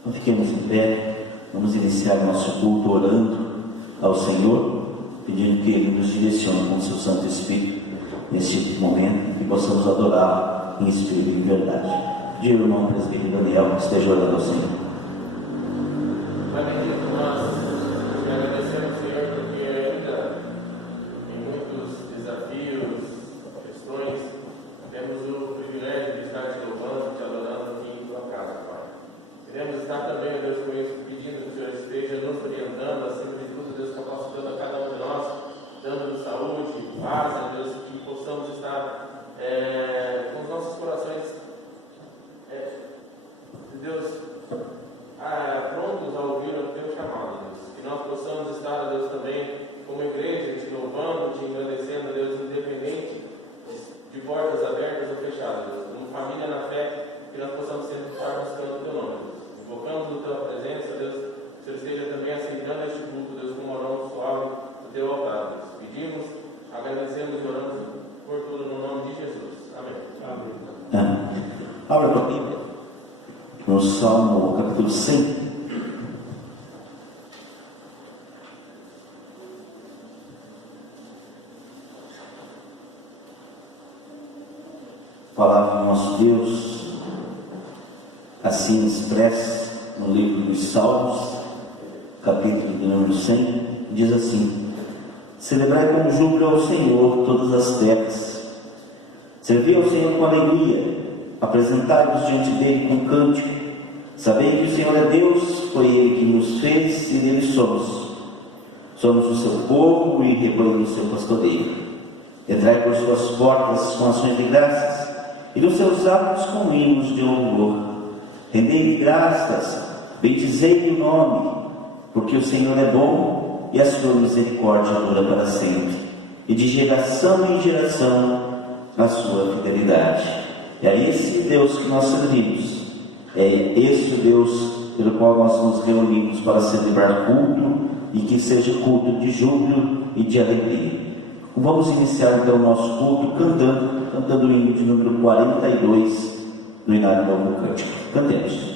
Então fiquemos em pé, vamos iniciar nosso culto orando ao Senhor, pedindo que Ele nos direcione com o seu Santo Espírito neste momento, que possamos adorar em espírito e em verdade. Diga ao irmão presbítero Daniel que esteja orando ao Senhor. Pai bendito, nós te agradecemos, Senhor, porque ainda em muitos desafios, questões, temos o privilégio de estar te louvando, te adorando aqui em tua casa, Pai. Queremos estar também, Deus, com isso, pedindo que o Senhor esteja nos orientando, acima de tudo, Deus, capacitando a cada um de nós, dando-nos saúde, paz, Deus, que possamos estar com os nossos corações, Deus, prontos a ouvir o teu chamado, Deus. Que nós possamos estar, Deus, também como igreja, te louvando, te agradecendo, Deus, independente de portas abertas ou fechadas, Deus. Como família na fé, que nós possamos sempre estar buscando o teu nome, Deus. Invocamos a tua presença, Deus, que o Senhor esteja também aceitando este culto, Deus, como oramos suave do teu altar, Deus. Pedimos, agradecemos e oramos por tudo no nome de Jesus. Amém. Amém. Abra a tua Bíblia no Salmo capítulo 100. Palavra do nosso Deus, assim expressa no livro dos Salmos, capítulo de número 100, diz assim: celebrai com júbilo ao Senhor todas as terras, servi ao Senhor com alegria, apresentai-vos diante dele com cântico, sabei que o Senhor é Deus, foi Ele que nos fez e dele somos. Somos o seu povo e rebanho do seu pastoreio. Entrai por suas portas com ações de graças e nos seus atos com hinos de louvor. Rendei-lhe graças, bendizei-lhe o nome, porque o Senhor é bom e a sua misericórdia dura para sempre, e de geração em geração a sua fidelidade. É esse Deus que nós servimos, é esse o Deus pelo qual nós nos reunimos para celebrar culto, e que seja culto de júbilo e de alegria. Vamos iniciar então o nosso culto cantando o hino de número 42 do Inário Novo Cântico. Cantemos.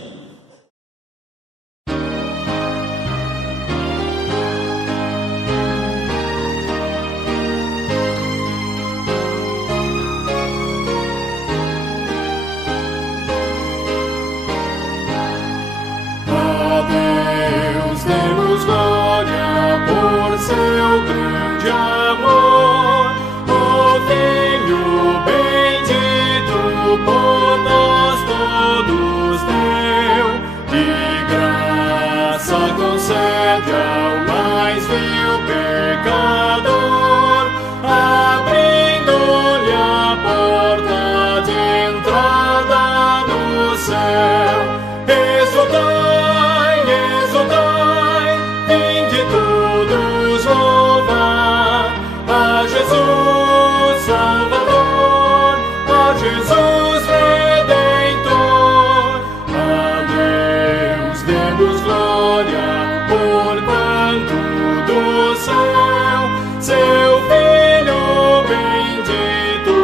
Seu grande amor, o Filho bendito por nós todos deu, e graça concede ao mais vil pecador, abrindo-lhe a porta de entrada no céu. Exultai, exultai, vinde todos louvar a Jesus Salvador, a Jesus Redentor. A Deus demos glória, porquanto do céu seu Filho bendito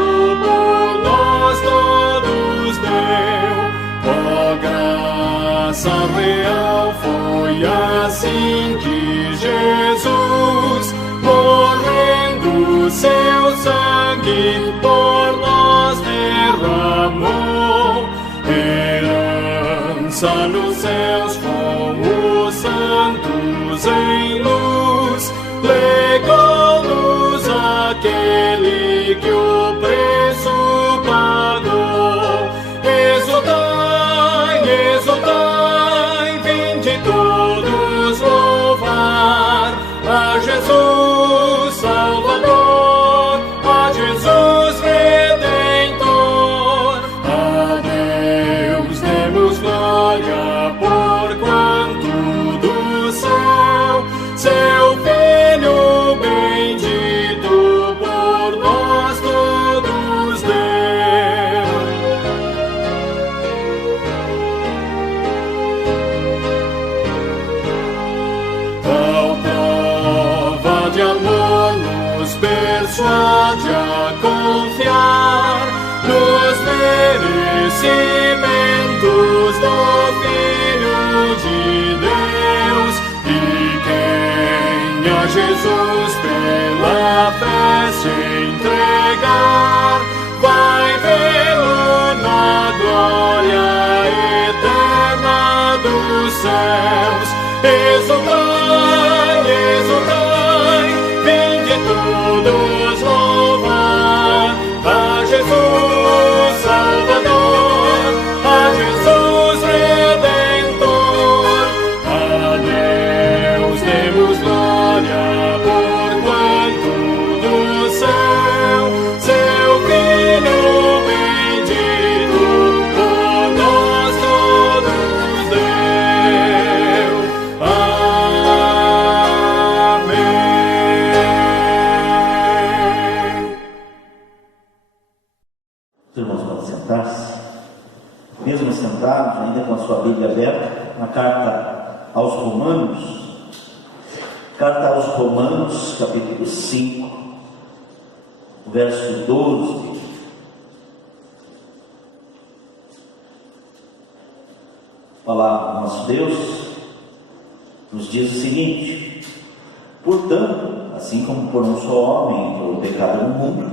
por nós todos deu. Ó graça real, foi assim que Jesus, morrendo, seu sangue por nós derramou. Herança nos céus com os santos em luz, legou-nos aquele que o preço pagou. Exultai, exultai, vinde todos louvar a Jesus Salvador, a Jesus Redentor. A Deus demos glória, porquanto do céu seu Filho bendito por nós todos deu. Tal prova de amor nos persuade a confiar nos merecimentos do Filho céus. Exultai, exultai, vinde todos louvar a Jesus Salvador, a Jesus Redentor. A Deus demos glória, porquanto do céu seu Filho bendito por nós todos deu. Amém. Os irmãos podem sentar-se. Mesmo sentados, ainda com a sua Bíblia aberta, na carta aos Romanos, capítulo 5, verso 12. A palavra do nosso Deus nos diz o seguinte: portanto, assim como por um só homem entrou o pecado no mundo,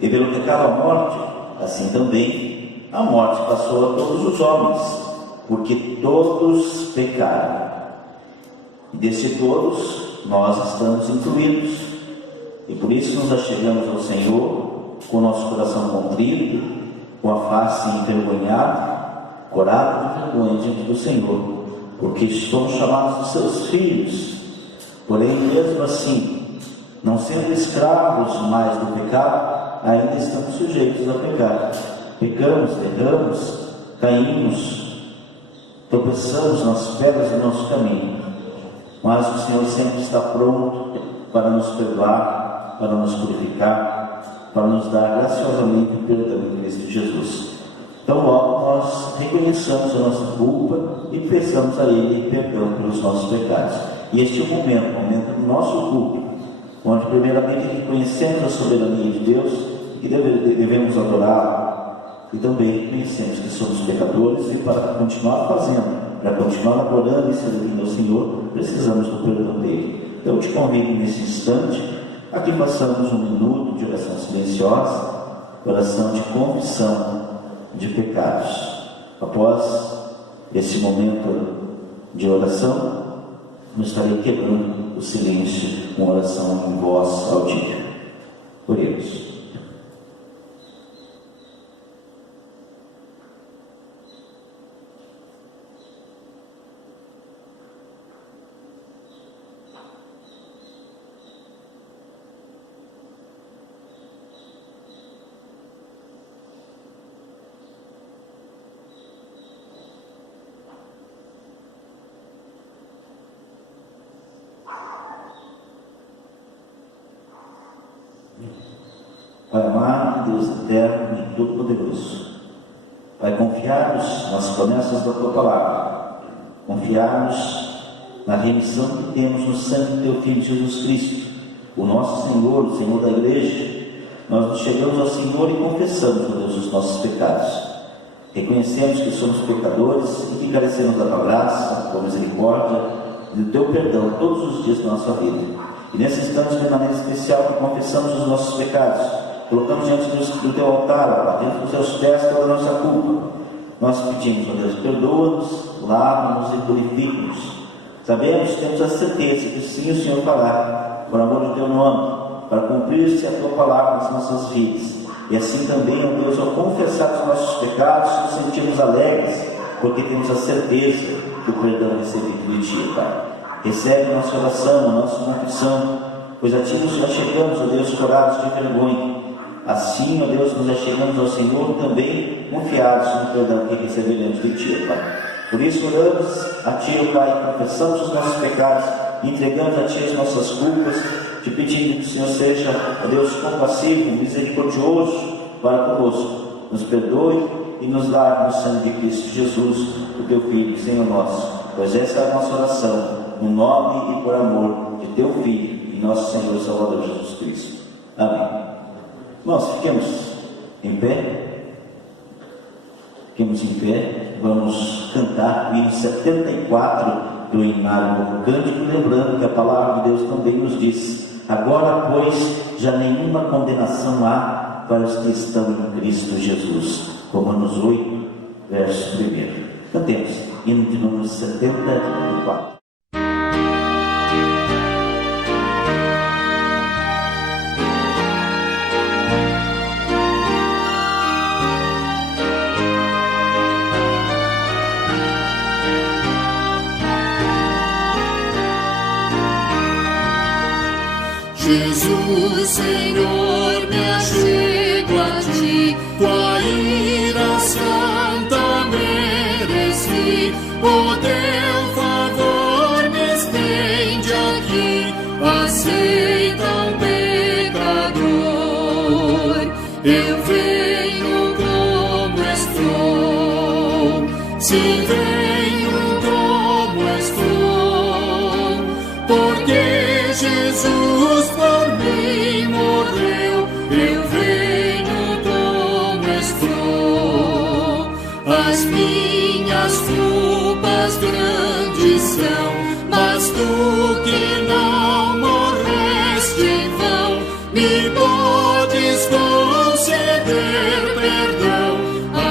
e pelo pecado a morte, assim também a morte passou a todos os homens, porque todos pecaram. E desse todos, nós estamos incluídos. E por isso nos achegamos ao Senhor, com o nosso coração contrito, com a face envergonhada, corado de vergonha diante do Senhor, porque somos chamados de seus filhos. Porém, mesmo assim, não sendo escravos mais do pecado, ainda estamos sujeitos a pecar. Pecamos, erramos, caímos, tropeçamos nas pedras do nosso caminho. Mas o Senhor sempre está pronto para nos perdoar, para nos purificar, para nos dar graciosamente o perdão em Cristo Jesus. Então, logo nós reconheçamos a nossa culpa e peçamos a Ele perdão pelos nossos pecados. E este é o momento do nosso culto, onde primeiramente reconhecemos a soberania de Deus e devemos adorá-lo. E também reconhecemos que somos pecadores e para continuar fazendo, para continuar adorando e servindo ao Senhor, precisamos do perdão dele. Então eu te convido nesse instante a que façamos um minuto de oração silenciosa, oração de confissão de pecados. Após esse momento de oração, eu estarei quebrando o silêncio com oração em voz audível. Oremos. Pai amado, Deus eterno e todo-poderoso, Pai, confiar-nos nas promessas da Tua Palavra, confiar-nos na remissão que temos no sangue do Teu Filho Jesus Cristo, o nosso Senhor, o Senhor da Igreja. Nós nos chegamos ao Senhor e confessamos, meu Deus, os nossos pecados. Reconhecemos que somos pecadores e que carecemos da Tua graça, da Tua misericórdia e do Teu perdão todos os dias da nossa vida. E nesse instante, de maneira especial, que confessamos os nossos pecados, colocamos diante do Teu altar, dentro dos Teus pés, toda a nossa culpa. Nós pedimos, ó Deus, perdoa-nos, lava-nos e purifica-nos. Sabemos, temos a certeza que sim, o Senhor fará, por amor do Teu nome, para cumprir-se a Tua palavra nas nossas vidas. E assim também, ó Deus, ao confessar os nossos pecados, nos sentimos alegres, porque temos a certeza do perdão recebido de Ti, Pai. Recebe a nossa oração, a nossa confissão, pois a Ti nos achegamos, ó Deus, curados de vergonha. Assim, ó Deus, nos achegamos ao Senhor também confiados no perdão que receberemos de Ti, Pai. Por isso oramos a Ti, ó Pai, confessamos os nossos pecados, entregamos a Ti as nossas culpas, Te pedindo que o Senhor seja, ó Deus, compassivo, misericordioso para conosco. Nos perdoe e nos lave no sangue de Cristo Jesus, o Teu Filho, Senhor nosso. Pois essa é a nossa oração, no nome e por amor de Teu Filho e nosso Senhor e Salvador Jesus Cristo. Amém. Nós fiquemos em pé. Fiquemos em pé. Vamos cantar o hino 74 do Hinário Novo Cântico, lembrando que a palavra de Deus também nos diz: agora, pois, já nenhuma condenação há para os que estão em Cristo Jesus. Romanos 8, verso 1. Cantemos. hino de número 74. Jesus, Senhor, me achego a ti, tua ira santa mereci, o teu favor me estende aqui, aceita um pecador, eu venho como estou, sim, venho como estou, porque Jesus por mim morreu, eu venho como estou. As minhas culpas grandes são, mas tu que não morreste em vão, me podes conceder perdão,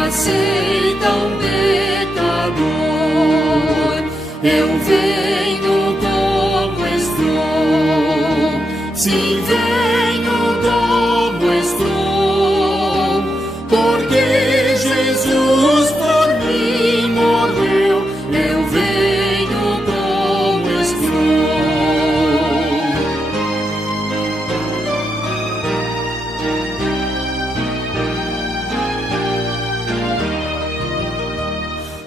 aceita um pecador, eu venho como estou. Sim, venho como estou, porque Jesus por mim morreu, eu venho como estou.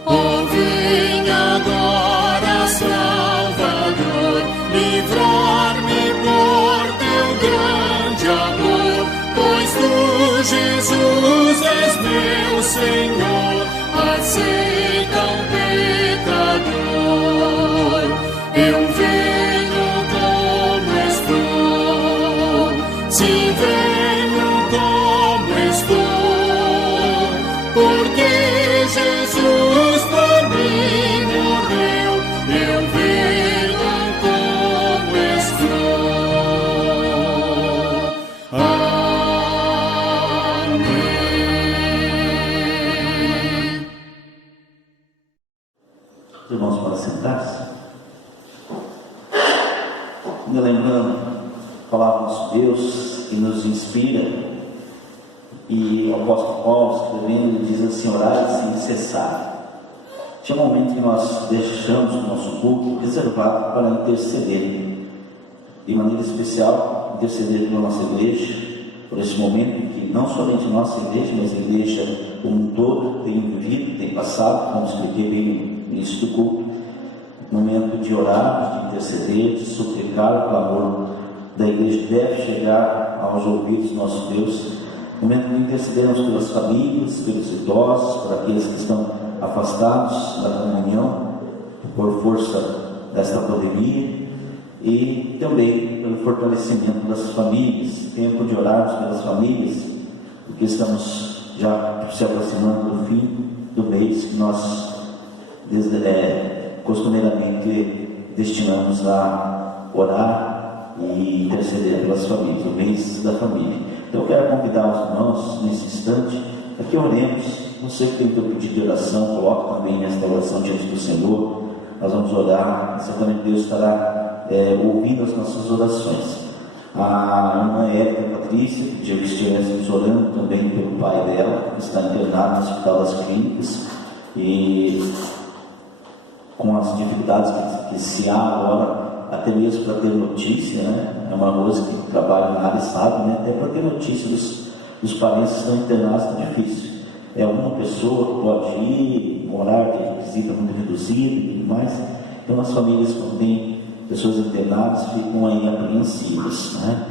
Oh, vem agora, Salvador, livrar-me por grande amor, pois tu, Jesus, és meu Senhor, aceita um pecador, eu venho como estou, sim, venho como estou, porque Jesus por mim morreu, eu venho como estou. Irmãos, para sentar-se, me lembrando a palavra do nosso Deus que nos inspira, e o apóstolo Paulo escrevendo, ele diz assim: orai sem cessar. Tinha um momento que nós deixamos o nosso culto reservado para interceder, de maneira especial, interceder pela nossa igreja, por esse momento em que não somente a nossa igreja, mas a igreja como um todo tem vivido, tem passado, como expliquei bem no início do culto, momento de orar, de interceder, de suplicar. O clamor da igreja deve chegar aos ouvidos do nosso Deus, momento de intercedermos pelas famílias, pelos idosos, por aqueles que estão afastados da comunhão por força desta pandemia, e também pelo fortalecimento das famílias, tempo de orarmos pelas famílias, porque estamos já se aproximando do fim do mês que nós costumeiramente destinamos a orar e interceder pelas famílias, o mês da família. Então eu quero convidar os irmãos nesse instante para que oremos. Você que tem o teu pedido de oração, coloque também esta oração diante do Senhor. Nós vamos orar, certamente Deus estará ouvindo as nossas orações. A irmã Érica Patrícia pediu que estivéssemos orando também pelo pai dela, que está internado no Hospital das Clínicas, e com as dificuldades que se há agora, até mesmo para ter notícia, né? É uma moça que trabalha na área, sabe, né? Até para ter notícia dos parentes que estão internados é difícil. É uma pessoa que pode ir, um horário de visita muito reduzido e tudo mais. Então as famílias, quando tem pessoas internadas, ficam aí apreensivas, né?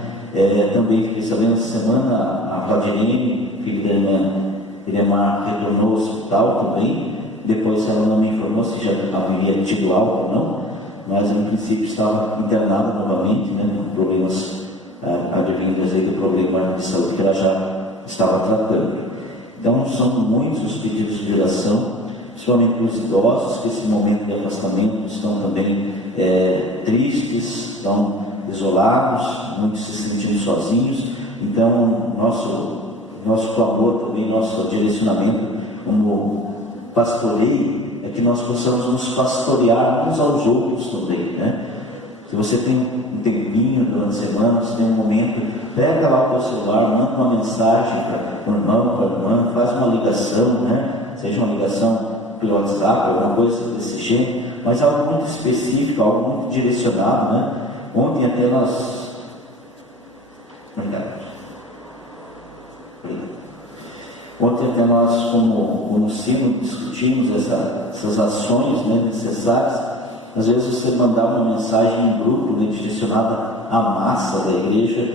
Também fiquei sabendo essa semana, a Claudirene, filha da irmã, retornou ao hospital também. Depois ela não me informou se já haveria tido algo ou não, mas no princípio estava internada novamente, né, com problemas advindos aí do problema de saúde que ela já estava tratando. Então são muitos os pedidos de oração, principalmente para os idosos, que esse momento de afastamento estão também tristes, estão isolados, muitos se sentindo sozinhos. Então nosso clamor também, nosso direcionamento como pastoreio, é que nós possamos nos pastorear uns aos outros também, né? Se você tem um tempinho durante a semana, se tem um momento, pega lá o teu celular, manda uma mensagem para o irmão, para a irmã, faz uma ligação, né? Seja uma ligação pelo WhatsApp, alguma coisa desse jeito, mas algo muito específico, algo muito direcionado, né? Ontem até nós... Ontem até nós, como sino, discutimos essas ações, né, necessárias. Às vezes você mandar uma mensagem em grupo, né, direcionada à massa da igreja,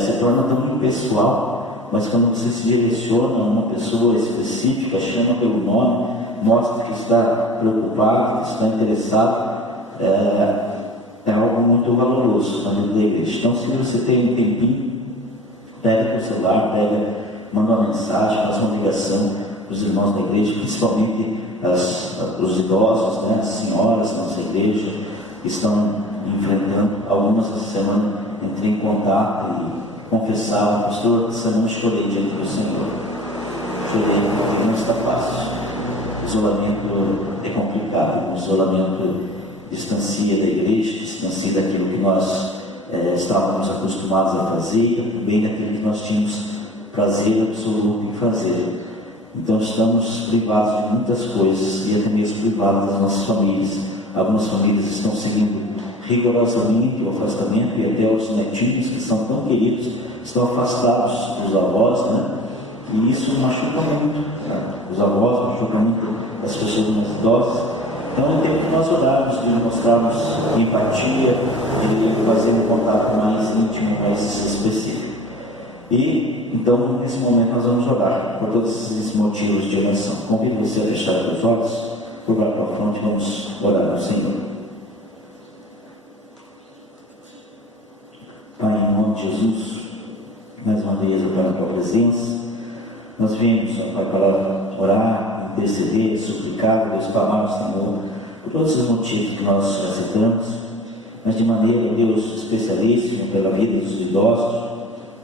se torna tão impessoal, mas quando você se direciona a uma pessoa específica, chama pelo nome, mostra que está preocupado, que está interessado, é algo muito valoroso na vida da igreja. Então, se você tem um tempinho, pega o celular, manda uma mensagem, faz uma ligação para os irmãos da igreja, principalmente os idosos, né, as senhoras da nossa igreja, que estão enfrentando. Algumas essa semana entrei em contato e confessavam: pastor, essa semana chorei diante do Senhor. Chorei porque não está fácil. O isolamento é complicado, o isolamento distancia da igreja, distancia daquilo que nós estávamos acostumados a fazer, e também daquilo que nós tínhamos prazer absoluto em fazer. Então estamos privados de muitas coisas e até mesmo privados das nossas famílias. Algumas famílias estão seguindo rigorosamente o afastamento, e até os netinhos, que são tão queridos, estão afastados dos avós, né? E isso machuca muito, né? Os avós machucam muito as pessoas mais idosas. Então é tempo de nós orarmos, de mostrarmos empatia, de fazer um contato mais íntimo, mais específico. E então, nesse momento, nós vamos orar por todos esses motivos de oração. Convido você a fechar os olhos, curvar para a fronte e vamos orar ao Senhor. Pai, em nome de Jesus, mais uma vez, para a tua presença, nós viemos, Pai, para orar, interceder, suplicar, Deus, clamar, Senhor, por todos esses motivos que nós citamos, mas de maneira, Deus, especialíssima pela vida dos idosos,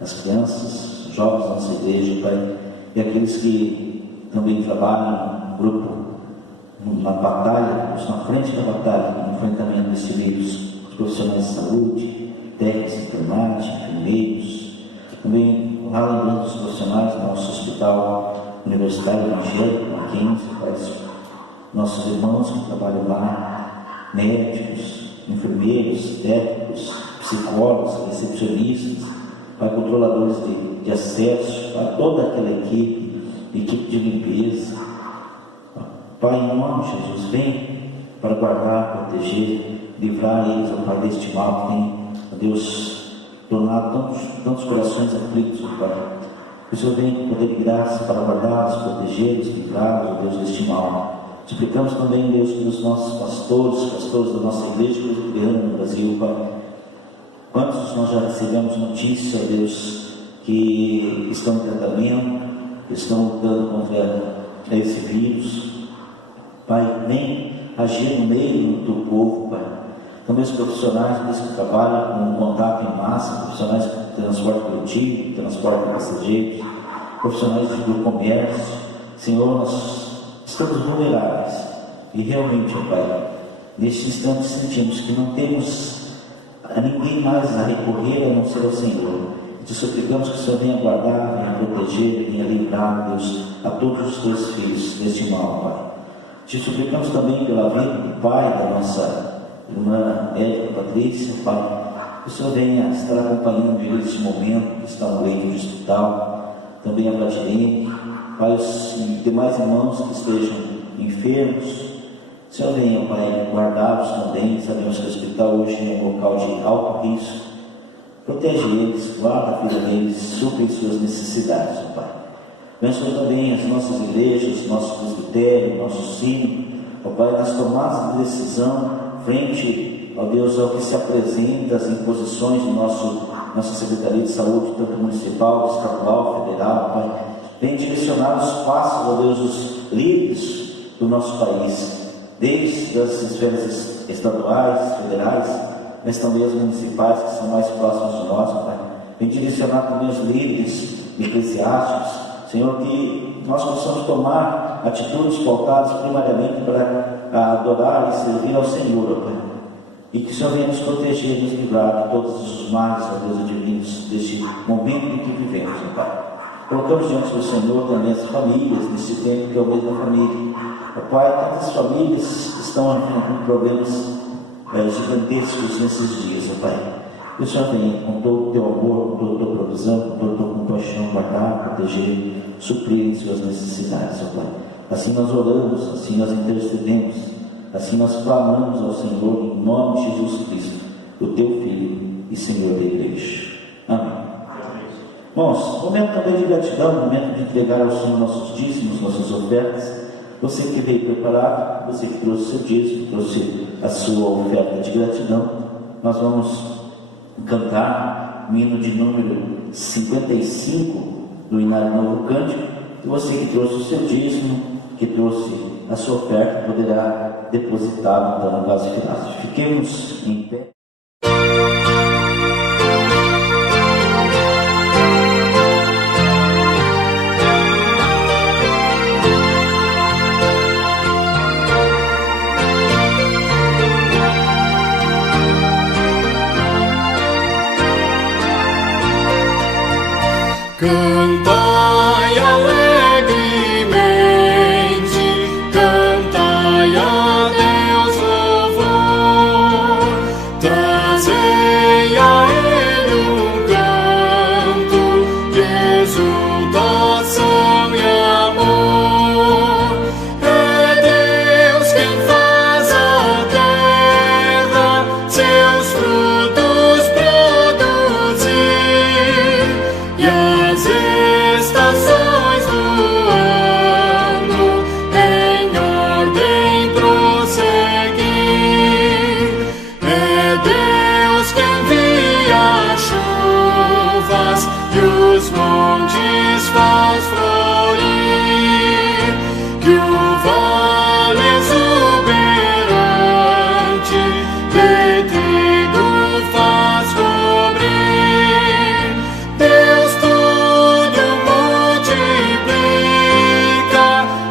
as crianças, os jovens da nossa igreja, Pai, e aqueles que também trabalham no grupo, na batalha, na frente da batalha, no enfrentamento desse vírus, os profissionais de saúde, técnicos de enfermagem, enfermeiros, também lembrando dos profissionais do nosso hospital universitário evangélico, Mackenzie, Pai, nossos irmãos que trabalham lá, médicos, enfermeiros, técnicos, psicólogos, recepcionistas, Pai, controladores de acesso, Pai, toda aquela equipe de limpeza. Pai, em nome de Jesus, vem para guardar, proteger, livrar eles, ó Pai, deste mal que tem, ó Deus, tornado tantos corações aflitos, ó Pai. Que o Senhor venha com poder de graça para guardá-los, protegê-los, livrá-los, ó Deus, deste mal. Suplicamos também, Deus, pelos nossos pastores da nossa igreja presbiteriana no Brasil, Pai. Quantos nós já recebemos notícia, Deus, que estão em tratamento, que estão lutando contra esse vírus. Pai, vem agir no meio do povo, Pai. Também os profissionais que trabalham com contato em massa, profissionais de transporte coletivo, transporte de passageiros, profissionais do comércio. Senhor, nós estamos vulneráveis e realmente, ó Pai, neste instante sentimos que não temos a ninguém mais a recorrer a não ser ao Senhor. E te suplicamos que o Senhor venha guardar, venha proteger, venha livrar, Deus, a todos os teus filhos deste mal, Pai. Te suplicamos também pela vida do Pai, da nossa irmã médica Patrícia, Pai, que o Senhor venha estar acompanhando neste momento, que está no leito de hospital, também a Vladimir, Pai, os demais irmãos que estejam enfermos. O Senhor venha, Pai, guardá-los também. Sabemos que o hospital hoje é um local de alto risco. Protege eles, guarda a vida deles, supre suas necessidades, Pai. Abençoa também as nossas igrejas, nosso presbitério, nosso sino, ó Pai, nas tomadas de decisão, frente, ó Deus, ao que se apresenta, as imposições de nossa Secretaria de Saúde, tanto municipal, estadual, federal, Pai. Vem direcionar os passos, ó Deus, dos líderes do nosso país, desde as esferas estaduais, federais, mas também as municipais, que são mais próximas de nós, Pai. Vem direcionar também os líderes eclesiásticos, Senhor, que nós possamos tomar atitudes pautadas primariamente para adorar e servir ao Senhor, ó Pai. E que o Senhor venha nos proteger e nos livrar de todos os males, ó Deus, advindos deste momento em que vivemos, ó Pai. Colocamos diante do Senhor também as famílias, nesse tempo que é o mês da família. Ó Pai, tantas famílias estão enfrentando problemas gigantescos nesses dias, ó Pai. Que o Senhor venha com todo o teu amor, com toda a tua provisão, com toda a tua compaixão, guardar, proteger, suprir em suas necessidades, ó Pai. Assim nós oramos, assim nós intercedemos, assim nós clamamos ao Senhor em nome de Jesus Cristo, o teu Filho e Senhor da Igreja. Amém. Irmãos, momento também de gratidão, momento de entregar ao Senhor nossos dízimos, nossas ofertas. Você que veio preparado, você que trouxe o seu dízimo, trouxe a sua oferta de gratidão, nós vamos cantar o hino de número 55 do Inário Novo Cântico. E você que trouxe o seu dízimo, que trouxe a sua oferta, poderá depositá-lo então no vaso final. Fiquemos em pé. Cantai alegremente, cantai a Deus louvor, trazei a Ele canto de exultação e amor. É Deus quem faz a terra seus frutos produzir, e as estações do ano em ordem prosseguir. É Deus que envia chuvas e os montes faz florir, que o vale exuberante de trigo faz cobrir. Deus tudo multiplica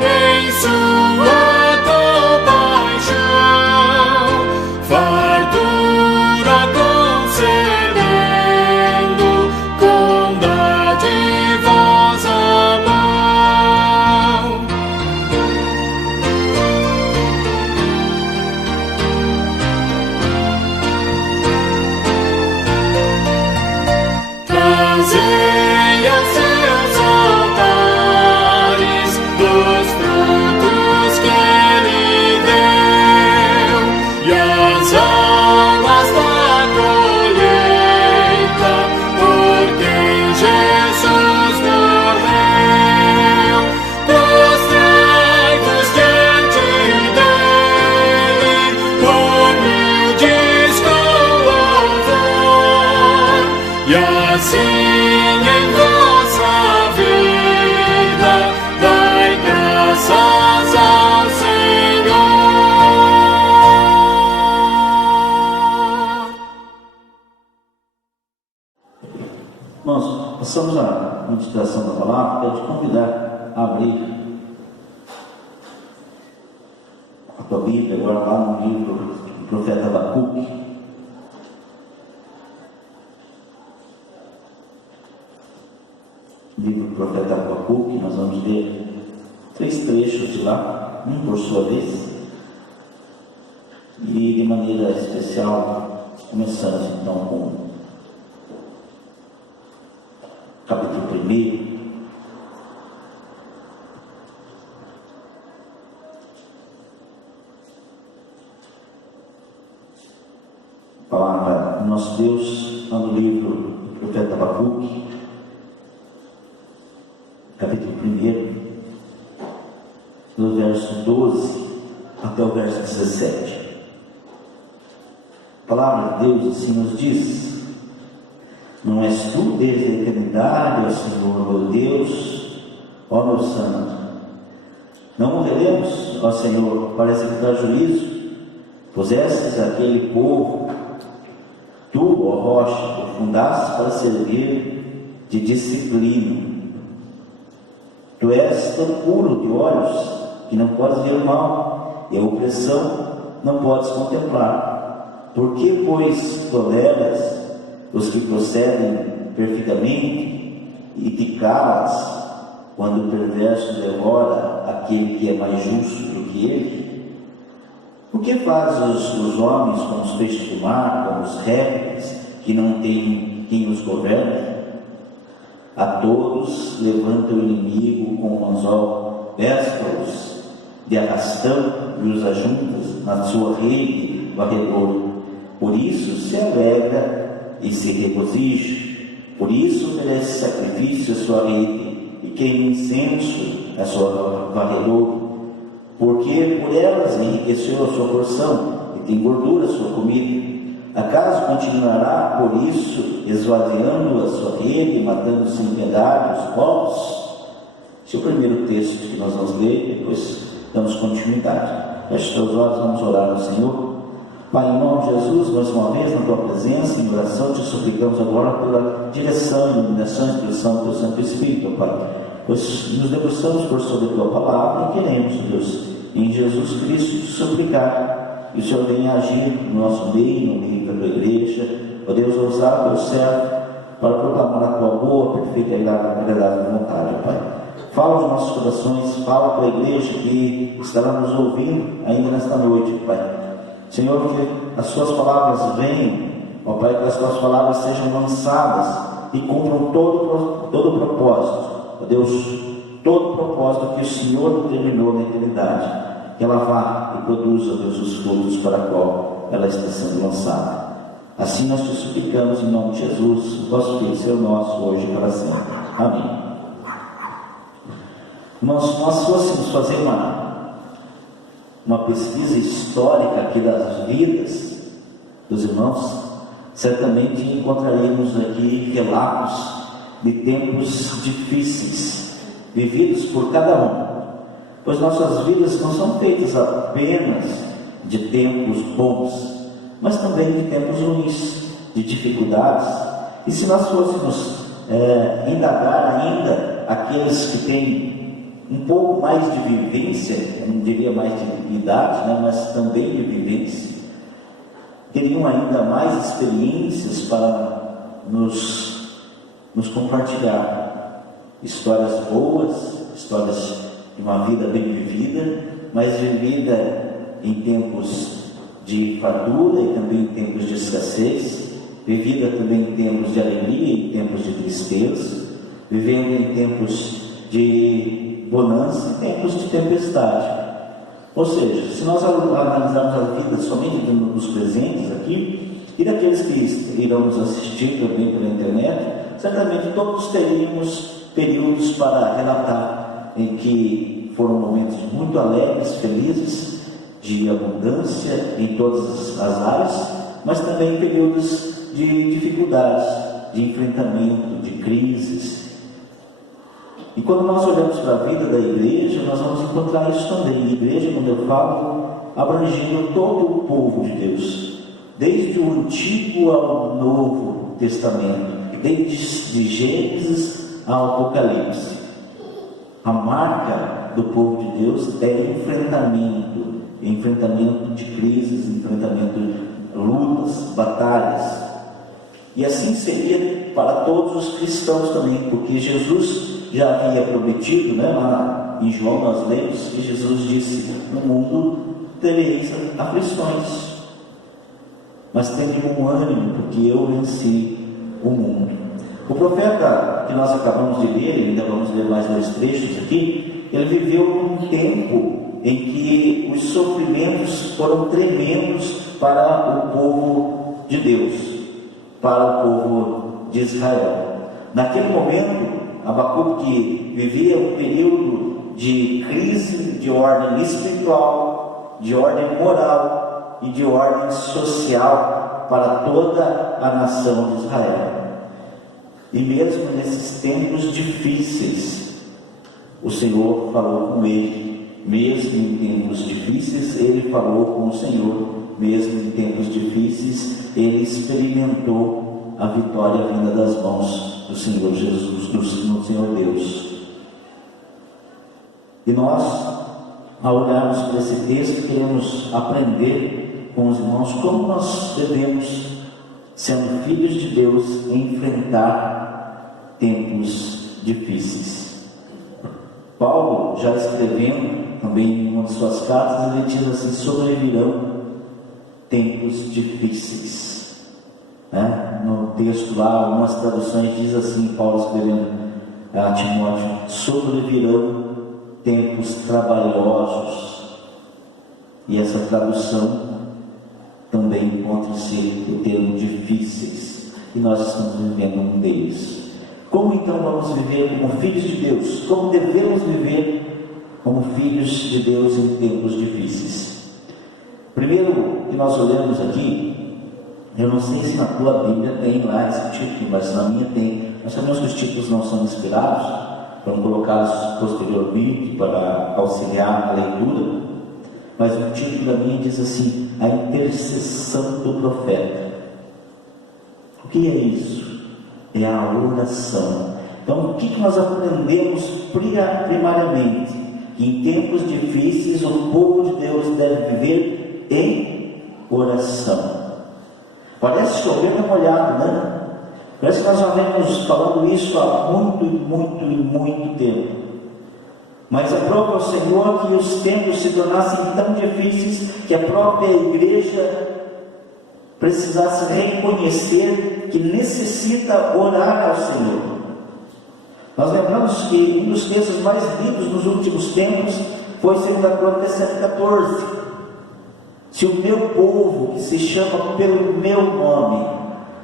em sua compaixão, fartura concedendo com dadivosa mão. Trazei aos seus altares dos frutos que Ele deu, e as almas da colheita por quem Jesus morreu. Prostrai-vos diante dele, humildes com louvor, e assim em vossa vida dai graças ao Senhor. Nós passamos a meditação da palavra. Quero te convidar a abrir a tua Bíblia agora lá no livro do profeta Abacuque. Livro do profeta Abacuque, nós vamos ler 3 trechos de lá, um por sua vez, e de maneira especial começamos então com o capítulo 1. A palavra do nosso Deus está no livro do profeta Abacuque, capítulo 1, do verso 12 até o verso 17. A palavra de Deus assim nos diz: não és tu desde a eternidade, ó Senhor meu Deus, ó meu santo? Não morreremos, ó Senhor, para executar juízo? Pusestes aquele povo, tu, ó rocha, o fundastes para servir de disciplina. Tu és tão puro de olhos que não podes ver o mal, e a opressão não podes contemplar. Por que, pois, toleras os que procedem perfidamente e te calas quando o perverso devora aquele que é mais justo do que ele? Por que fazes os homens como os peixes do mar, como os répteis, que não têm quem os governe? A todos levanta o inimigo com um anzol, pesca-os de arrastão e os ajuntas na sua rede varredora. Por isso se alegra e se regozija, por isso oferece sacrifício à sua rede e queima incenso à sua varredora, porque por elas enriqueceu a sua porção e tem gordura a sua comida. Acaso continuará por isso esvaziando a sua rede e matando sem piedade os povos? Esse é o primeiro texto que nós vamos ler, depois damos continuidade. Feche teus olhos, vamos orar ao Senhor. Pai, em nome de Jesus, mais uma vez na tua presença, em oração, te suplicamos agora pela direção, iluminação e instrução do teu Santo Espírito, Pai. Pois nos debruçamos por sobre a tua palavra e queremos, Deus, em Jesus Cristo, te suplicar que o Senhor venha agir no nosso meio, no meio da tua igreja. Ó Deus, usar o teu servo para proclamar a tua boa, perfeita e agradável vontade, Pai. Fala aos nossos corações, fala para a igreja que estará nos ouvindo ainda nesta noite, Pai. Senhor, que as suas palavras venham, ó Pai, que as tuas palavras sejam lançadas e cumpram todo o propósito, ó Deus, todo o propósito que o Senhor determinou na eternidade, que ela vá e produza, Deus, os frutos para a qual ela está sendo lançada. Assim nós te suplicamos em nome de Jesus, o vosso Filho, Senhor nosso, hoje e para sempre. Amém. Nós fôssemos fazer uma pesquisa histórica aqui das vidas dos irmãos, certamente encontraríamos aqui relatos de tempos difíceis, vividos por cada um, pois nossas vidas não são feitas apenas de tempos bons, mas também de tempos ruins, de dificuldades. E se nós fôssemos indagar ainda aqueles que têm um pouco mais de vivência, eu não diria mais de idade, né, mas também de vivência, teriam ainda mais experiências para nos compartilhar. Histórias boas, histórias de uma vida bem vivida, mas vivida em tempos de fartura e também em tempos de escassez, vivida também em tempos de alegria e em tempos de tristeza, vivendo em tempos de bonança e tempos de tempestade. Ou seja, se nós analisarmos a vida somente dos presentes aqui, e daqueles que irão nos assistir também pela internet, certamente todos teríamos períodos para relatar em que foram momentos muito alegres, felizes, de abundância em todas as áreas, mas também períodos de dificuldades, de enfrentamento, de crises. E quando nós olhamos para a vida da igreja, nós vamos encontrar isso também. A igreja, quando eu falo, abrangindo todo o povo de Deus, desde o Antigo ao Novo Testamento, desde Gênesis ao Apocalipse. A marca do povo de Deus é enfrentamento de crises, enfrentamento de lutas, batalhas. E assim seria para todos os cristãos também, porque Jesus já havia prometido, né, lá em João nós lemos que Jesus disse: no mundo tereis aflições, mas tende bom ânimo, porque eu venci o mundo. O profeta que nós acabamos de ler, ainda vamos ler mais dois trechos aqui, ele viveu um tempo em que os sofrimentos foram tremendos para o povo de Deus, para o povo de Israel. Naquele momento, Abacuque vivia um período de crise de ordem espiritual, de ordem moral e de ordem social para toda a nação de Israel. E mesmo nesses tempos difíceis, o Senhor falou com ele. Mesmo em tempos difíceis, ele falou com o Senhor. Mesmo em tempos difíceis, ele experimentou a vitória vinda das mãos do Senhor Jesus, do Senhor Deus. E nós, ao olharmos para esse texto, queremos aprender com os irmãos como nós devemos, sendo filhos de Deus, enfrentar tempos difíceis. Paulo, já escrevendo também em uma de suas cartas, ele diz assim: sobrevirão tempos difíceis. No texto lá, algumas traduções diz assim, Paulo escrevendo a Timóteo: sobrevirão tempos trabalhosos. E essa tradução também encontra-se o termo difíceis, e nós estamos vivendo um deles. Como então vamos viver como filhos de Deus? Como devemos viver como filhos de Deus em tempos difíceis? Primeiro que nós olhamos aqui, eu não sei se na tua Bíblia tem lá esse título, mas na minha tem. Nós sabemos que os títulos não são inspirados, foram colocados posteriormente para auxiliar na leitura, mas o título da minha diz assim: a intercessão do profeta. O que é isso? É a oração. Então, o que nós aprendemos primariamente? Que em tempos difíceis o povo de Deus deve viver em oração. Parece chover no molhado, né? Parece que nós já vemos falando isso há muito tempo. Mas aprova ao Senhor que os tempos se tornassem tão difíceis que a própria igreja precisasse reconhecer que necessita orar ao Senhor. Nós lembramos que um dos textos mais lidos nos últimos tempos foi 2 Crônicas 7,14. Se o meu povo, que se chama pelo meu nome,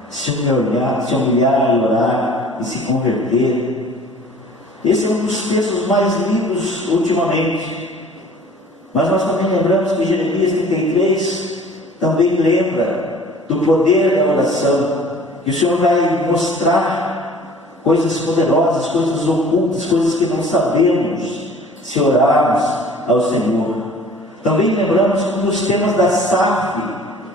se humilhar e orar e se converter. Esse é um dos textos mais lidos ultimamente. Mas nós também lembramos que Jeremias 33 também lembra do poder da oração, que o Senhor vai mostrar coisas poderosas, coisas ocultas, coisas que não sabemos se orarmos ao Senhor. Também lembramos que um dos temas da SAF,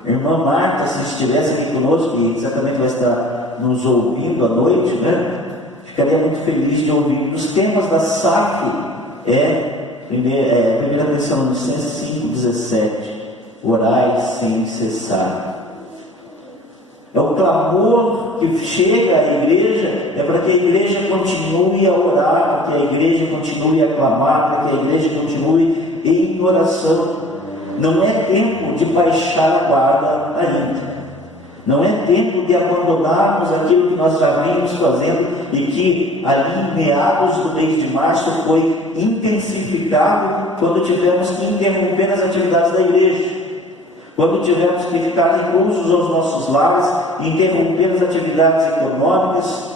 a irmã Marta, se estivesse aqui conosco, e certamente vai estar nos ouvindo à noite, né? Ficaria muito feliz de ouvir. Um dos temas da SAF é 1 Tessalonicenses 5,17: orai sem cessar. É o clamor que chega à igreja, é para que a igreja continue a orar, para que a igreja continue a clamar, para que a igreja continue em oração. Não é tempo de baixar a guarda ainda. Não é tempo de abandonarmos aquilo que nós já vimos fazendo e que ali em meados do mês de março foi intensificado quando tivemos que interromper as atividades da igreja. Quando tivemos que ficar reclusos aos nossos lares, interromper as atividades econômicas,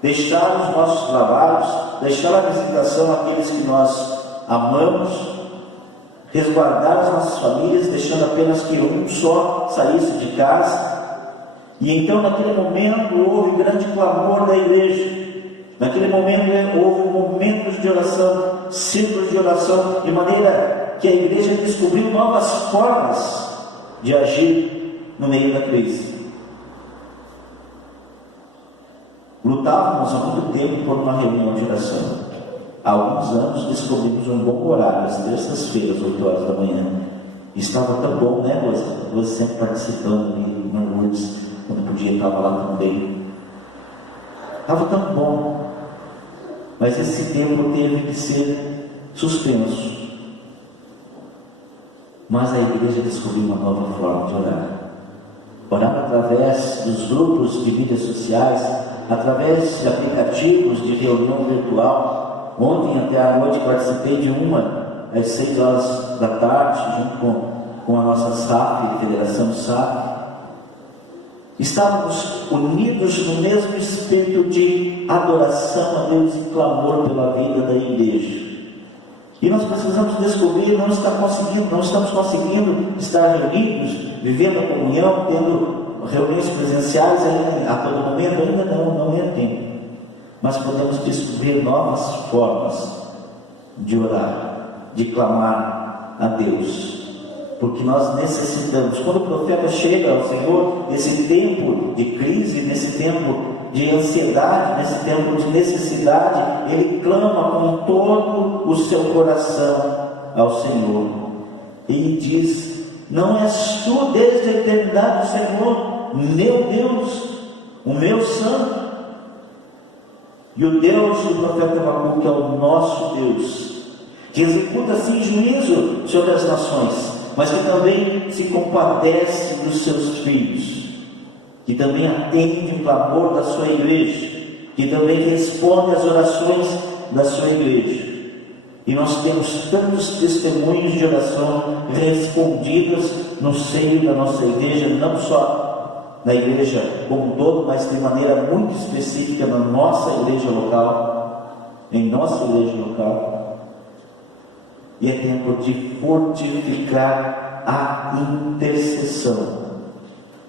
deixar os nossos trabalhos, deixar a visitação àqueles que nós amamos, resguardar as nossas famílias, deixando apenas que um só saísse de casa. E então naquele momento houve grande clamor da igreja. Naquele momento houve momentos de oração, ciclos de oração, de maneira que a igreja descobriu novas formas de agir no meio da crise. Lutávamos há muito tempo por uma reunião de oração. Há alguns anos descobrimos um bom horário, às terças-feiras, 8 horas da manhã. Estava tão bom, né, Rosa? Você sempre participando ali, Lourdes, quando podia, estava lá também. Estava tão bom. Mas esse tempo teve que ser suspenso. Mas a igreja descobriu uma nova forma de orar. Orar através dos grupos de mídias sociais, através de aplicativos de reunião virtual. Ontem até à noite participei de uma, às 6 horas da tarde, junto com a nossa SAF, Federação SAF. Estávamos unidos no mesmo espírito de adoração a Deus e clamor pela vida da igreja. E nós precisamos descobrir, não estamos conseguindo estar reunidos, vivendo a comunhão, tendo reuniões presenciais a todo momento, ainda não é tempo. Mas podemos descobrir novas formas de orar, de clamar a Deus. porque nós necessitamos. Quando o profeta chega ao Senhor, nesse tempo de crise, nesse tempo de ansiedade, nesse tempo de necessidade, ele clama com todo o seu coração ao Senhor. Ele diz: não és tu desde a eternidade, Senhor, meu Deus, o meu santo? E o Deus do profeta Abacuque é o nosso Deus, que executa sim juízo sobre as nações, mas que também se compadece dos seus filhos, que também atende o clamor da sua igreja, que também responde às orações da sua igreja. E nós temos tantos testemunhos de oração respondidas no seio da nossa igreja, não só na igreja como um todo, mas de maneira muito específica na nossa igreja local, em nossa igreja local. E é tempo de fortificar a intercessão.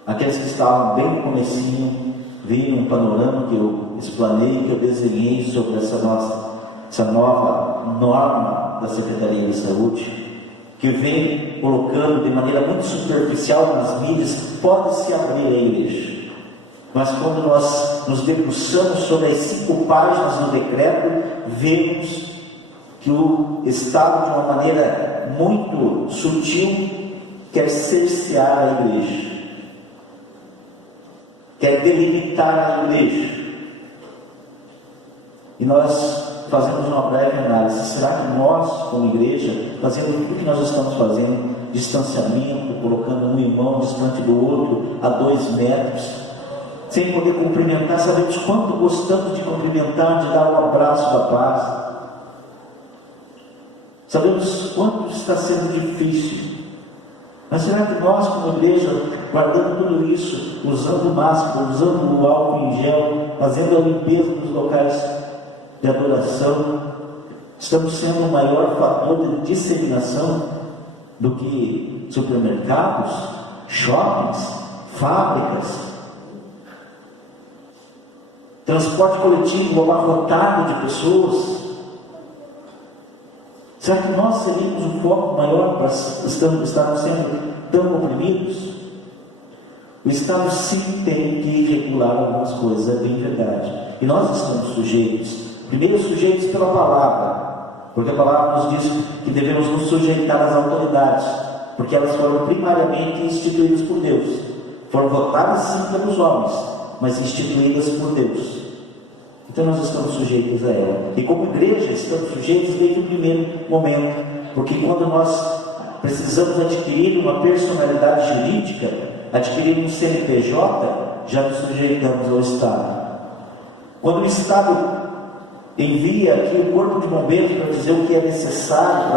Aqueles que estavam bem no comecinho, viram um panorama que eu explanei, que eu desenhei sobre essa nova norma da Secretaria de Saúde, que vem colocando de maneira muito superficial nas mídias, pode se abrir a igreja. Mas quando nós nos debruçamos sobre as 5 páginas do decreto, vemos que o Estado, de uma maneira muito sutil, quer cercear a igreja, quer delimitar a igreja. E nós fazemos uma breve análise. Será que nós, como igreja, fazendo tudo que nós estamos fazendo, distanciamento, colocando um irmão distante do outro a 2 metros, sem poder cumprimentar? Sabemos quanto gostamos de cumprimentar, de dar um abraço da paz. Sabemos quanto está sendo difícil. Mas será que nós, como igreja, guardando tudo isso, usando máscara, usando o álcool em gel, fazendo a limpeza dos locais de adoração, estamos sendo o maior fator de disseminação do que supermercados, shoppings, fábricas, transporte coletivo abarrotado de pessoas? Será que nós seríamos o foco maior para estarmos sendo tão oprimidos? O Estado sim tem que regular algumas coisas, é bem verdade. E nós estamos sujeitos. Primeiro, sujeitos pela palavra, porque a palavra nos diz que devemos nos sujeitar às autoridades, porque elas foram primariamente instituídas por Deus. Foram votadas sim pelos homens, mas instituídas por Deus. Então nós estamos sujeitos a ela. E como igreja estamos sujeitos desde o primeiro momento, porque quando nós precisamos adquirir uma personalidade jurídica, adquirir um CNPJ, já nos sujeitamos ao Estado. Quando o Estado envia aqui o corpo de bombeiros para dizer o que é necessário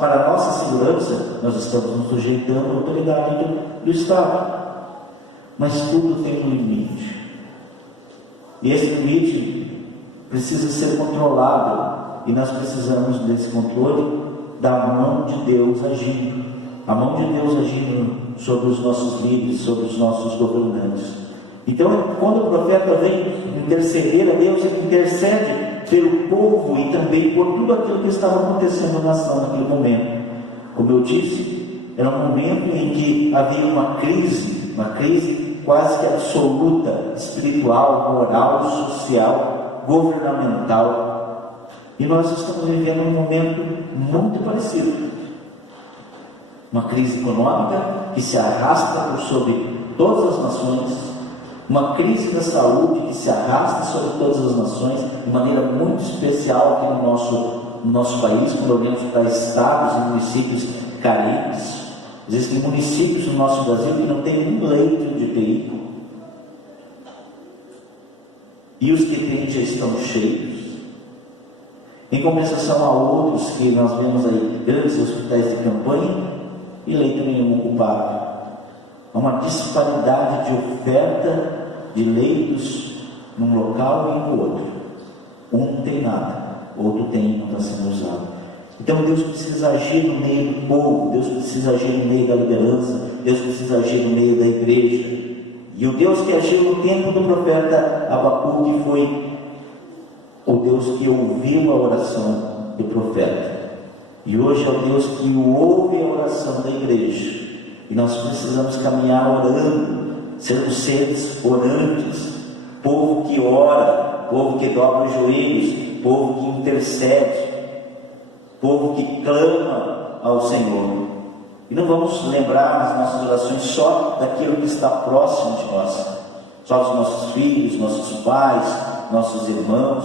para a nossa segurança, nós estamos nos sujeitando à autoridade do Estado. Mas tudo tem um limite. E esse limite precisa ser controlado. E nós precisamos desse controle da mão de Deus agindo. A mão de Deus agindo sobre os nossos líderes, sobre os nossos governantes. Então, quando o profeta vem interceder a Deus, ele intercede pelo povo e também por tudo aquilo que estava acontecendo na nação naquele momento. Como eu disse, era um momento em que havia uma crise quase que absoluta, espiritual, moral, social, governamental. E nós estamos vivendo um momento muito parecido. Uma crise econômica que se arrasta por sobre todas as nações, uma crise da saúde que se arrasta sobre todas as nações, de maneira muito especial aqui no nosso país, quando olhamos para estados e municípios carentes. Existem municípios no nosso Brasil que não tem nenhum leito de UTI. E os que têm já estão cheios. Em compensação a outros que nós vemos aí, grandes hospitais de campanha e leito nenhum ocupado. Há uma disparidade de oferta de leitos num local e no outro. Um não tem nada, outro tem, não está sendo usado. Então Deus precisa agir no meio do povo, Deus precisa agir no meio da liderança, Deus precisa agir no meio da igreja. E o Deus que agiu no tempo do profeta Abacuque foi o Deus que ouviu a oração do profeta. E hoje é o Deus que ouve a oração da igreja. E nós precisamos caminhar orando, sermos seres orantes, povo que ora, povo que dobra os joelhos, povo que intercede, povo que clama ao Senhor. E não vamos lembrar nas nossas orações só daquilo que está próximo de nós, só dos nossos filhos, nossos pais, nossos irmãos,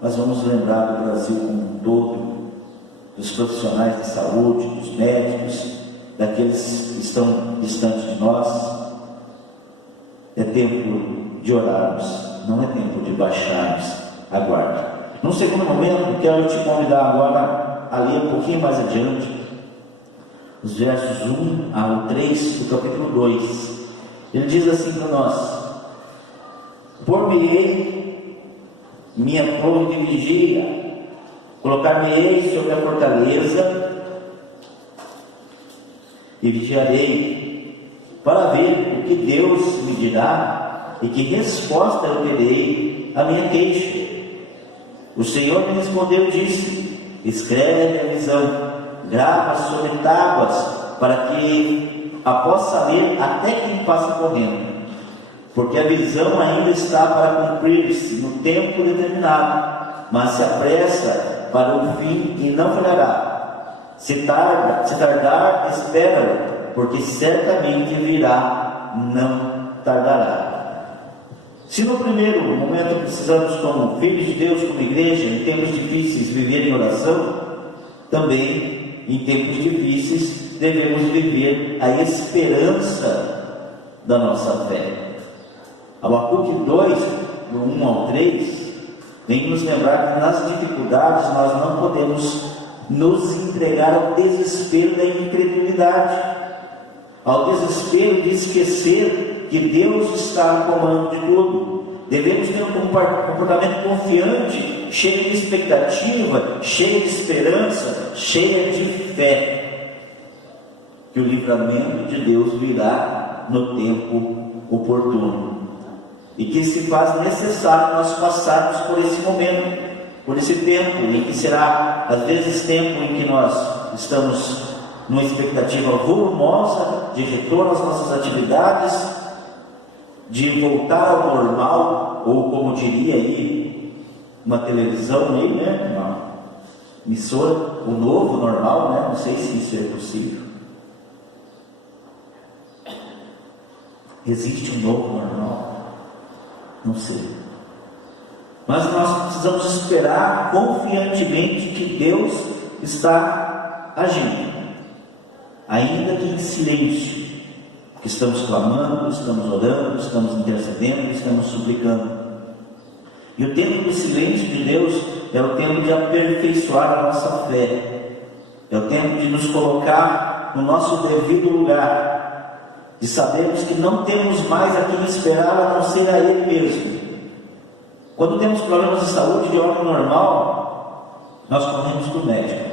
mas vamos lembrar do Brasil como um todo, dos profissionais de saúde, dos médicos, daqueles que estão distantes de nós. É tempo de orarmos, não é tempo de baixarmos a guarda. Num segundo momento, quero te convidar agora a ler um pouquinho mais adiante os versos 1 ao 3 do capítulo 2. Ele diz assim para nós: por-me-ei minha torre de vigia, colocar-me-ei sobre a fortaleza e vigiarei, para ver o que Deus me dirá e que resposta eu terei à minha queixa. O Senhor me respondeu e disse: escreve a visão, grava sobre tábuas, para que a possa ler até quem passa correndo, porque a visão ainda está para cumprir-se no tempo determinado, mas se apressa para o fim e não falhará. Se tardar, espera-o, porque certamente virá, não tardará. Se no primeiro momento precisamos, como filhos de Deus, como igreja, em tempos difíceis viver em oração, também em tempos difíceis devemos viver a esperança da nossa fé. Abacuque 2, do 1 ao 3, vem nos lembrar que nas dificuldades nós não podemos nos entregar ao desespero da incredulidade, ao desespero de esquecer que Deus está no comando de tudo. Devemos ter um comportamento confiante, cheio de expectativa, cheio de esperança, cheio de fé, que o livramento de Deus virá no tempo oportuno, e que se faz necessário nós passarmos por esse momento, por esse tempo em que será, às vezes, tempo em que nós estamos numa expectativa volumosa de retorno às nossas atividades, de voltar ao normal, ou como diria aí uma televisão aí, né, uma emissora, o novo normal, né? Não sei se isso é possível. Existe um novo normal? Não sei. Mas nós precisamos esperar confiantemente que Deus está agindo, ainda que em silêncio, que estamos clamando, estamos orando, estamos intercedendo, estamos suplicando. E o tempo do silêncio de Deus é o tempo de aperfeiçoar a nossa fé, é o tempo de nos colocar no nosso devido lugar, de sabermos que não temos mais a quem esperar a não ser a Ele mesmo. Quando temos problemas de saúde de ordem normal, nós corremos para o médico.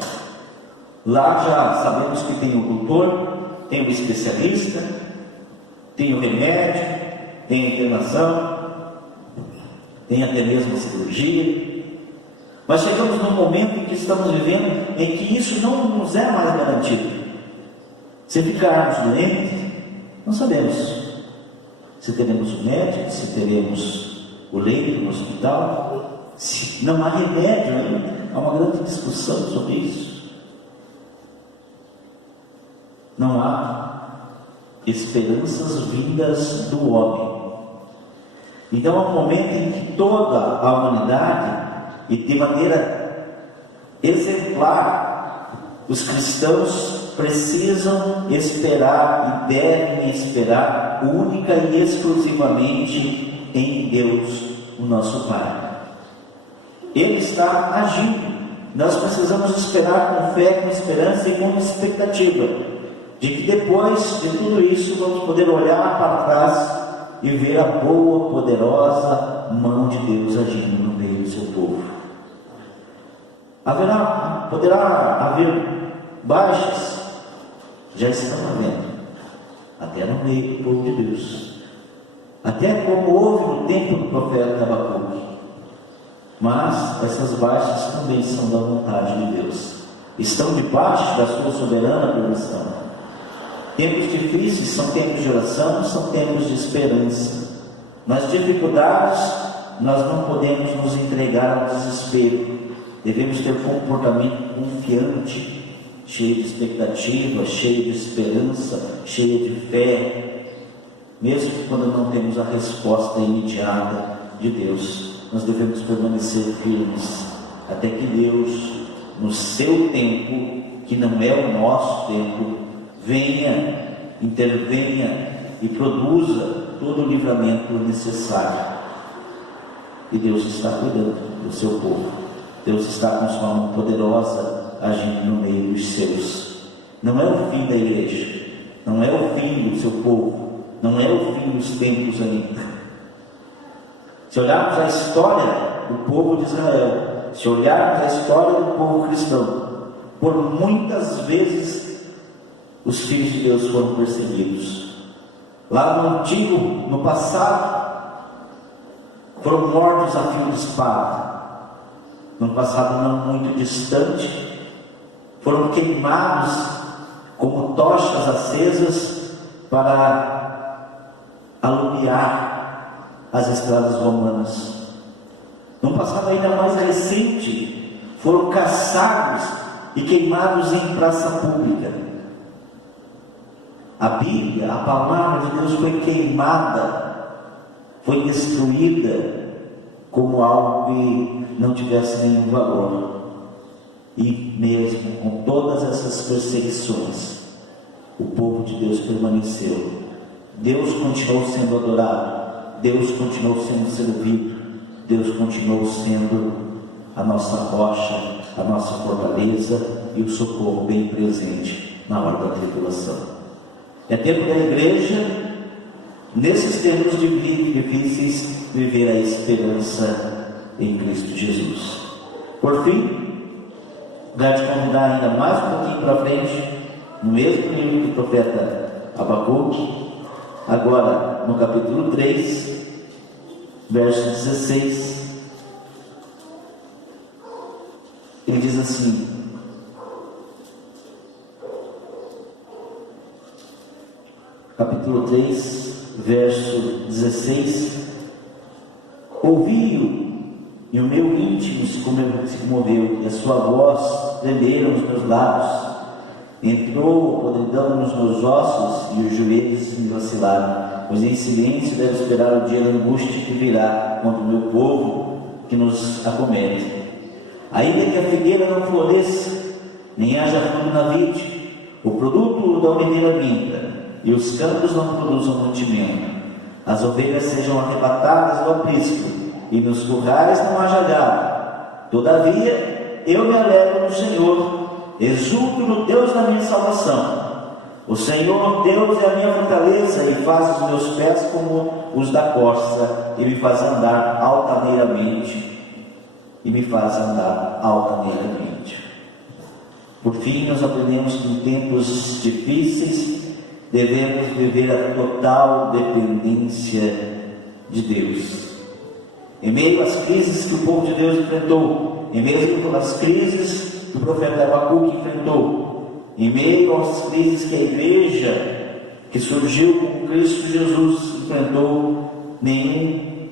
Lá já sabemos que tem o doutor, tem o especialista, tem o remédio, tem a internação, tem até mesmo a cirurgia. Mas chegamos num momento em que estamos vivendo em que isso não nos é mais garantido. Se ficarmos doentes, não sabemos se teremos o médico, se teremos o leito no hospital, se não há remédio ainda. Há uma grande discussão sobre isso. Não há esperanças vindas do homem. Então é um momento em que toda a humanidade, e de maneira exemplar, os cristãos precisam esperar e devem esperar única e exclusivamente em Deus, o nosso Pai. Ele está agindo. Nós precisamos esperar com fé, com esperança e com expectativa de que depois de tudo isso vamos poder olhar para trás e ver a boa, poderosa mão de Deus agindo no meio do seu povo. Poderá haver baixas, já estão havendo, até no meio do povo de Deus, até como houve no tempo do profeta Abacuque. Mas essas baixas também são da vontade de Deus. estão debaixo da sua soberana permissão. Tempos difíceis são tempos de oração, são tempos de esperança. Nas dificuldades, nós não podemos nos entregar ao desespero. Devemos ter um comportamento confiante, cheio de expectativa, cheio de esperança, cheio de fé. Mesmo quando não temos a resposta imediata de Deus, nós devemos permanecer firmes, até que Deus, no seu tempo, que não é o nosso tempo, venha, intervenha e produza todo o livramento necessário. E Deus está cuidando do seu povo. Deus está com sua mão poderosa agindo no meio dos seus. Não é o fim da igreja, não é o fim do seu povo, não é o fim dos tempos ainda. Se olharmos a história do povo de Israel, se olharmos a história do povo cristão, por muitas vezes os filhos de Deus foram perseguidos. Lá no passado, foram mortos a fio de espada. No passado não muito distante, foram queimados como tochas acesas para alumiar as estradas romanas. No passado ainda mais recente, foram caçados e queimados em praça pública. A Bíblia, a palavra de Deus foi queimada, foi destruída como algo que não tivesse nenhum valor. E mesmo com todas essas perseguições, o povo de Deus permaneceu. Deus continuou sendo adorado, Deus continuou sendo servido, Deus continuou sendo a nossa rocha, a nossa fortaleza e o socorro bem presente na hora da tribulação. É tempo da igreja, nesses tempos difíceis, viver a esperança em Cristo Jesus. Por fim, quero te convidar ainda mais um pouquinho para frente, no mesmo livro do profeta Abacuque, agora no capítulo 3, verso 16, ele diz assim: capítulo 3, verso 16: ouvi-o e o meu íntimo se comoveu, e a sua voz tremeram os meus lábios. Entrou a podridão nos meus ossos e os joelhos me vacilaram, pois em silêncio deve esperar o dia da angústia que virá contra o meu povo que nos acomete. Ainda que a figueira não floresça, nem haja fruto na vide, o produto da oliveira minta, e os campos não produzam mantimento, as ovelhas sejam arrebatadas do aprisco, e nos currais não haja gado. Todavia eu me alegro no Senhor, exulto no Deus da minha salvação. O Senhor Deus é a minha fortaleza, e faz os meus pés como os da corça, e me faz andar altaneiramente. Por fim, nós aprendemos que em tempos difíceis devemos viver a total dependência de Deus. Em meio às crises que o povo de Deus enfrentou, em meio às crises que o profeta Abacuque enfrentou, em meio às crises que a igreja que surgiu com Cristo Jesus enfrentou, nenhum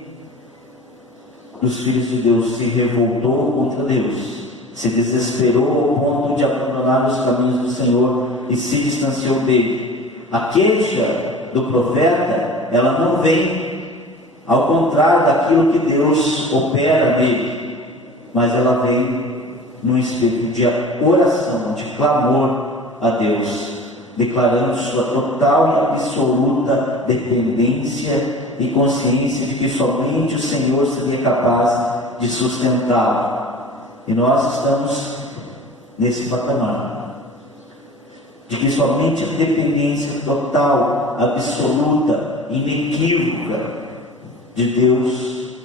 dos filhos de Deus se revoltou contra Deus, se desesperou ao ponto de abandonar os caminhos do Senhor e se distanciou dele. A queixa do profeta, ela não vem ao contrário daquilo que Deus opera nele, mas ela vem no espírito de oração, de clamor a Deus, declarando sua total e absoluta dependência e consciência de que somente o Senhor seria capaz de sustentá-lo. E nós estamos nesse patamar, de que somente a dependência total, absoluta, inequívoca de Deus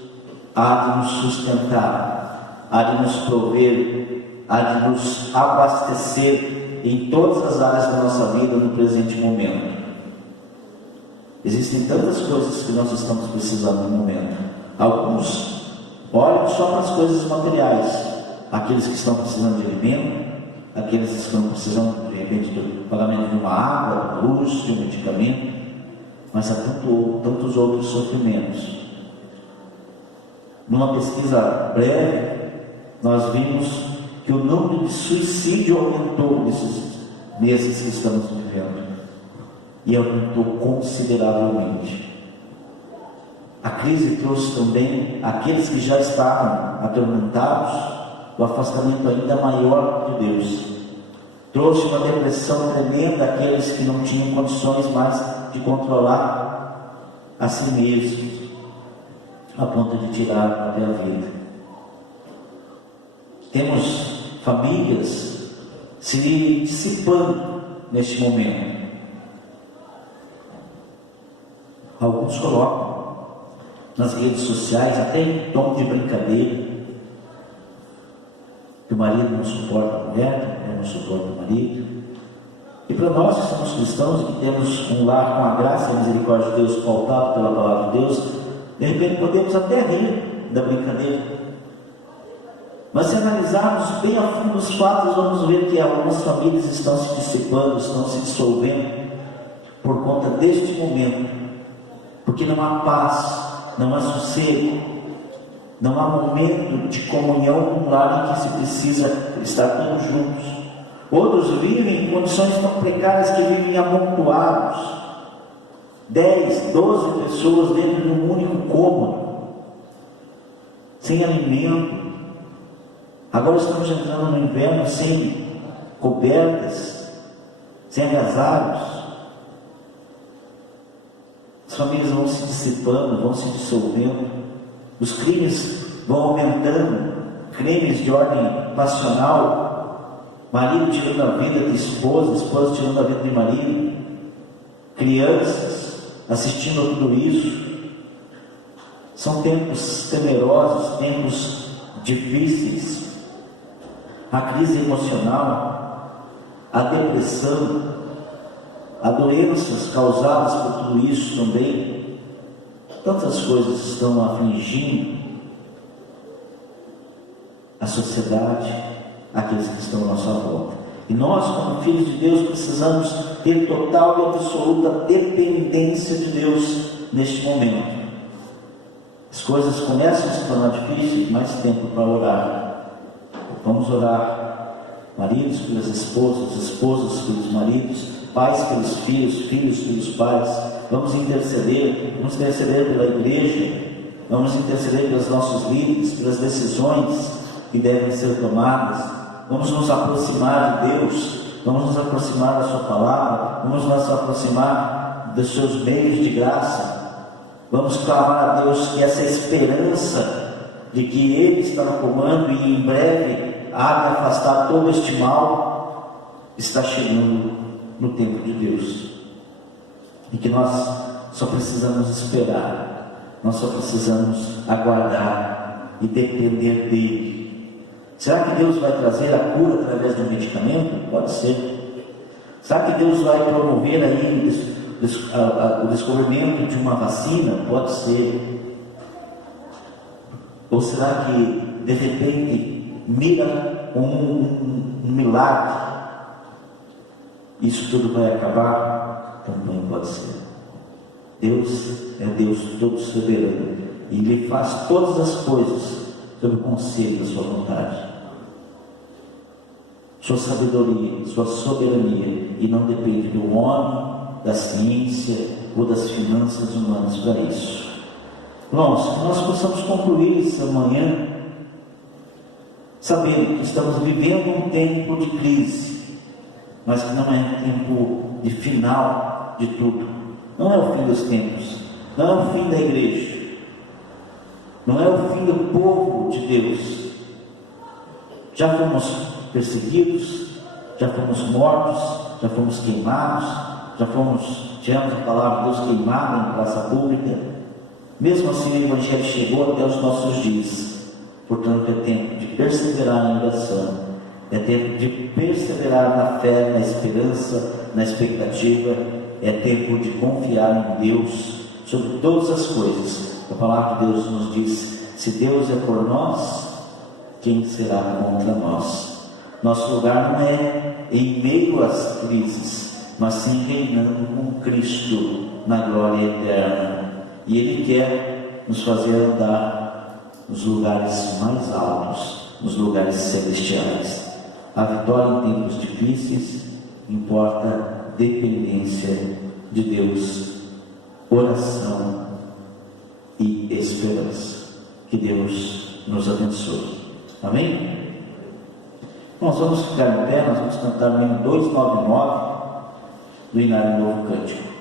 há de nos sustentar, há de nos prover, há de nos abastecer em todas as áreas da nossa vida no presente momento. Existem tantas coisas que nós estamos precisando no momento. Alguns olham só para as coisas materiais, aqueles que estão precisando de alimento, aqueles que estão precisando, de repente, do pagamento de uma água, de uma luz, de um medicamento, mas há tantos outros sofrimentos. Numa pesquisa breve, nós vimos que o número de suicídio aumentou nesses meses que estamos vivendo, e aumentou consideravelmente. A crise trouxe também aqueles que já estavam atormentados, o afastamento ainda maior de Deus. Trouxe uma depressão tremenda àqueles que não tinham condições mais de controlar a si mesmos, a ponto de tirar até a vida. Temos famílias se dissipando neste momento. Alguns colocam nas redes sociais, até em tom de brincadeira, que o marido não suporta a mulher, que a mulher não suporta o marido. E para nós que somos cristãos e que temos um lar com a graça e a misericórdia de Deus, pautado pela palavra de Deus, de repente podemos até rir da brincadeira. Mas se analisarmos bem a fundo os fatos, vamos ver que algumas famílias estão se dissipando, estão se dissolvendo por conta deste momento, porque não há paz, não há sossego, não há momento de comunhão no lar em que se precisa estar todos juntos. Outros vivem em condições tão precárias que vivem amontoados, 10, 12 pessoas dentro de um único cômodo, sem alimento. Agora estamos entrando no inverno sem cobertas, sem agasalhos. As famílias vão se dissipando, vão se dissolvendo, os crimes vão aumentando, crimes de ordem passional, marido tirando a vida de esposa, esposa tirando a vida de marido, crianças assistindo a tudo isso. São tempos temerosos, tempos difíceis. A crise emocional, a depressão, há doenças causadas por tudo isso também. Tantas coisas estão afligindo a sociedade, aqueles que estão à nossa volta. E nós, como filhos de Deus, precisamos ter total e absoluta dependência de Deus neste momento. As coisas começam a se tornar difíceis, mais tempo para orar. Vamos orar, maridos pelas esposas, esposas pelos maridos, pais pelos filhos, filhos pelos pais. Vamos interceder pela igreja, vamos interceder pelos nossos líderes, pelas decisões que devem ser tomadas. Vamos nos aproximar de Deus, vamos nos aproximar da sua palavra, vamos nos aproximar dos seus meios de graça. Vamos clamar a Deus que essa esperança de que Ele está no comando e em breve há de afastar todo este mal, está chegando no tempo de Deus. E que nós só precisamos esperar, nós só precisamos aguardar e depender dEle. Será que Deus vai trazer a cura através de um medicamento? Pode ser. Será que Deus vai promover aí o descobrimento de uma vacina? Pode ser. Ou será que de repente mira um milagre? Isso tudo vai acabar? Também pode ser. Deus é Deus todo soberano e Ele faz todas as coisas sob o conselho da sua vontade, sua sabedoria, sua soberania, e não depende do homem, da ciência ou das finanças humanas para isso. Irmãos, que nós possamos concluir essa manhã sabendo que estamos vivendo um tempo de crise, mas que não é um tempo de final de tudo. Não é o fim dos tempos, não é o fim da igreja, não é o fim do povo de Deus. Já fomos perseguidos, já fomos mortos, já fomos queimados, tivemos a palavra de Deus queimada em praça pública. Mesmo assim o Evangelho chegou até os nossos dias. Portanto, é tempo de perseverar em oração, é tempo de perseverar na fé, na esperança, na expectativa, é tempo de confiar em Deus sobre todas as coisas. A palavra de Deus nos diz: se Deus é por nós, quem será contra nós? Nosso lugar não é em meio às crises, mas sim reinando com Cristo na glória eterna. E Ele quer nos fazer andar nos lugares mais altos, nos lugares celestiais. A vitória em tempos difíceis importa dependência de Deus, oração e esperança. Que Deus nos abençoe. Amém? Nós vamos ficar em pé, nós vamos cantar o hino 299 do Inário Novo Cântico.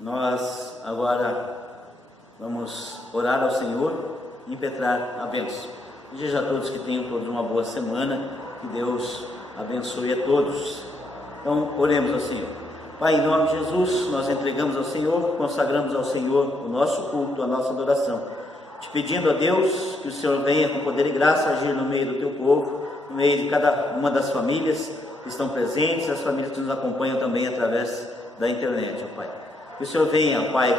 Nós agora vamos orar ao Senhor e impetrar a bênção. Desejo a todos que tenham todos uma boa semana, que Deus abençoe a todos. Então, oremos ao Senhor. Pai, em nome de Jesus, nós entregamos ao Senhor, consagramos ao Senhor o nosso culto, a nossa adoração, te pedindo a Deus que o Senhor venha com poder e graça agir no meio do teu povo, no meio de cada uma das famílias que estão presentes, as famílias que nos acompanham também através da internet, ó Pai. Que o Senhor venha, Pai,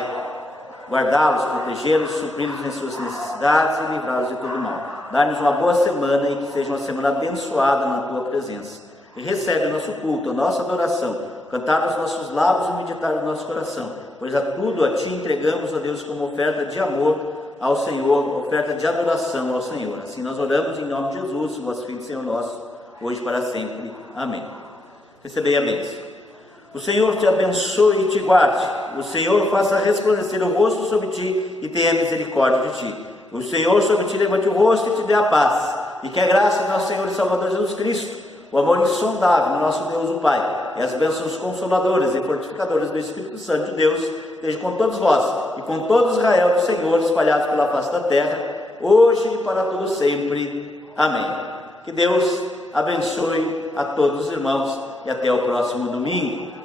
guardá-los, protegê-los, supri-los em suas necessidades e livrá-los de todo mal. Dá-nos uma boa semana e que seja uma semana abençoada na Tua presença. E recebe o nosso culto, a nossa adoração, cantar nos nossos lábios e meditar no nosso coração, pois a tudo a Ti entregamos, ó Deus, como oferta de amor ao Senhor, oferta de adoração ao Senhor. Assim nós oramos em nome de Jesus, vosso Filho, Senhor nosso, hoje para sempre. Amém. Recebei a bênção. O Senhor te abençoe e te guarde. O Senhor faça resplandecer o rosto sobre ti e tenha misericórdia de ti. O Senhor sobre ti levante o rosto e te dê a paz. E que a graça do nosso Senhor e Salvador Jesus Cristo, o amor insondável do nosso Deus o Pai, e as bênçãos consoladoras e fortificadoras do Espírito Santo de Deus, esteja com todos vós e com todo Israel do Senhor, espalhados pela face da terra, hoje e para todo sempre. Amém. Que Deus abençoe a todos os irmãos e até o próximo domingo.